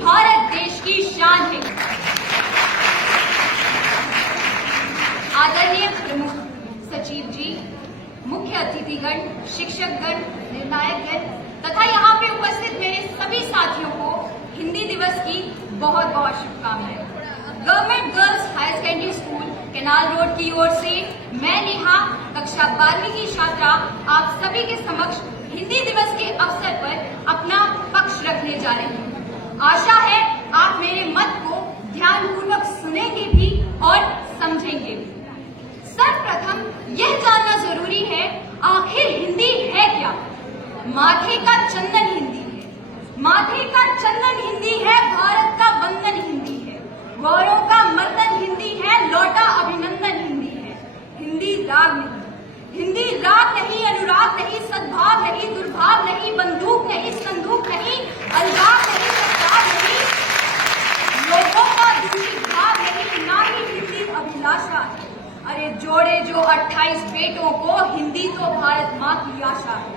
भारत देश की शान है। आदरणीय प्रमुख सचिव जी, मुख्य अतिथिगण, शिक्षकगण, निर्णायकगण तथा यहाँ पे उपस्थित मेरे सभी साथियों को हिंदी दिवस की बहुत बहुत शुभकामनाएं। Government girls higher secondary school canal road की ओर से मैं नेहा, कक्षा 12वीं की छात्रा, आप सभी के समक्ष हिंदी दिवस के अवसर पर अपना पक्ष रखने जा रही हूँ। आशा है आप मेरे मत को ध्यानपूर्वक सुनेंगे भी और समझेंगे भी। सर्वप्रथम यह जानना जरूरी है, आखिर हिंदी है क्या? माथे का चंदन हिंदी है, माथे का चंदन हिंदी है, भारत का वंदन हिंदी है, गौरव का मर्दन हिंदी है, लौटा अभिनंदन हिंदी है। हिंदी राग नहीं, हिंदी राग नहीं, अनुराग नहीं, सद्भाव नहीं, दुर्भाव नहीं, बंदूक नहीं, संदूक नहीं, अलगाव नहीं, सत्कार नहीं, लोगों का दूषित भाव नहीं, ना ही हिंदी अभिलाषा है। अरे जोड़े जो 28 बेटों को, हिंदी तो भारत माँ की आशा है।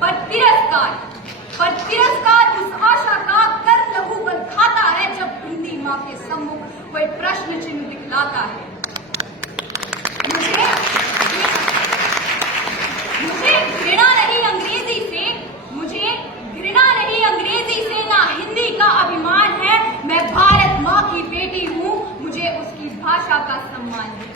पर तिरस्कार उस आशा का कर लहू बल खाता है, जब हिंदी माँ के सम्मुख कोई प्रश्न चिन्ह दिखलाता है। मुझे घृणा नहीं अंग्रेजी से, मुझे घृणा नहीं अंग्रेजी से, ना हिंदी का अभिमान है। मैं भारत माँ की बेटी हूँ, मुझे उसकी भाषा का सम्मान है।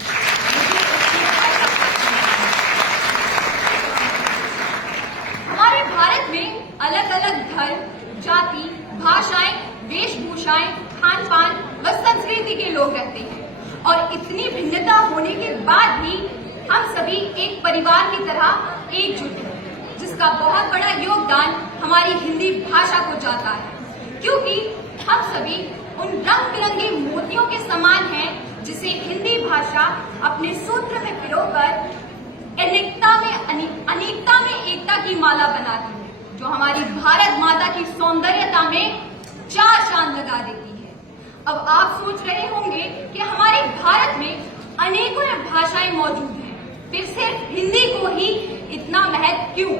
हमारे भारत में अलग अलग धर्म, जाति, भाषाएं, वेशभूषाएं, खान पान व संस्कृति के लोग रहते हैं और इतनी भिन्नता होने के बाद भी हम सभी एक परिवार की तरह एकजुट हैं, जिसका बहुत बड़ा योगदान हमारी हिंदी भाषा को जाता है, क्योंकि हम सभी उन रंग बिरंगे मोतियों के समान हैं, जिसे हिंदी भाषा अपने सूत्र में पिरोकर अनेकता में एकता की माला बनाती है, जो हमारी भारत माता की सौंदर्यता में चार चांद लगा देती है। अब आप सोच रहे होंगे कि हमारे भारत में अनेकों भाषाएं मौजूद हैं, फिर सिर्फ हिंदी को ही इतना महत्व क्यों?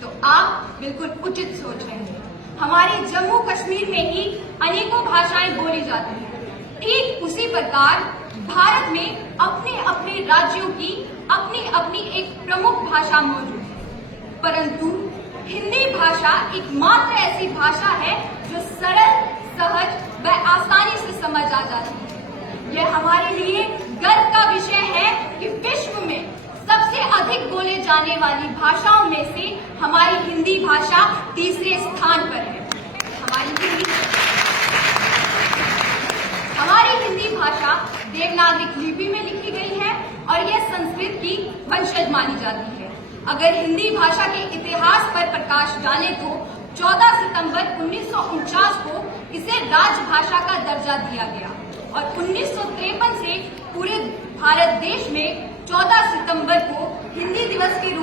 तो आप बिल्कुल उचित सोच रहे हैं। हमारे जम्मू कश्मीर में ही अनेकों भाषाएं बोली जाती हैं। ठीक उसी प्रकार भारत में अपने अपने राज्यों की अपनी अपनी एक प्रमुख भाषा मौजूद है, परंतु हिंदी भाषा एकमात्र ऐसी भाषा है जो सरल, सहज व आसानी से समझ आ जाती है। यह हमारे लिए गर्व का विषय है कि विश्व में सबसे अधिक बोले जाने वाली भाषाओं में से हमारी हिंदी भाषा तीसरे स्थान पर है। हमारी हिंदी भाषा देवनागरी लिपि में लिखी गई है और यह संस्कृत की वंशज मानी जाती है। अगर हिंदी भाषा के इतिहास पर प्रकाश डालें तो 14 सितंबर 1949 को इसे राजभाषा का दर्जा दिया गया और 1953 से पूरे भारत देश में 14 सितंबर को हिंदी दिवस के रूप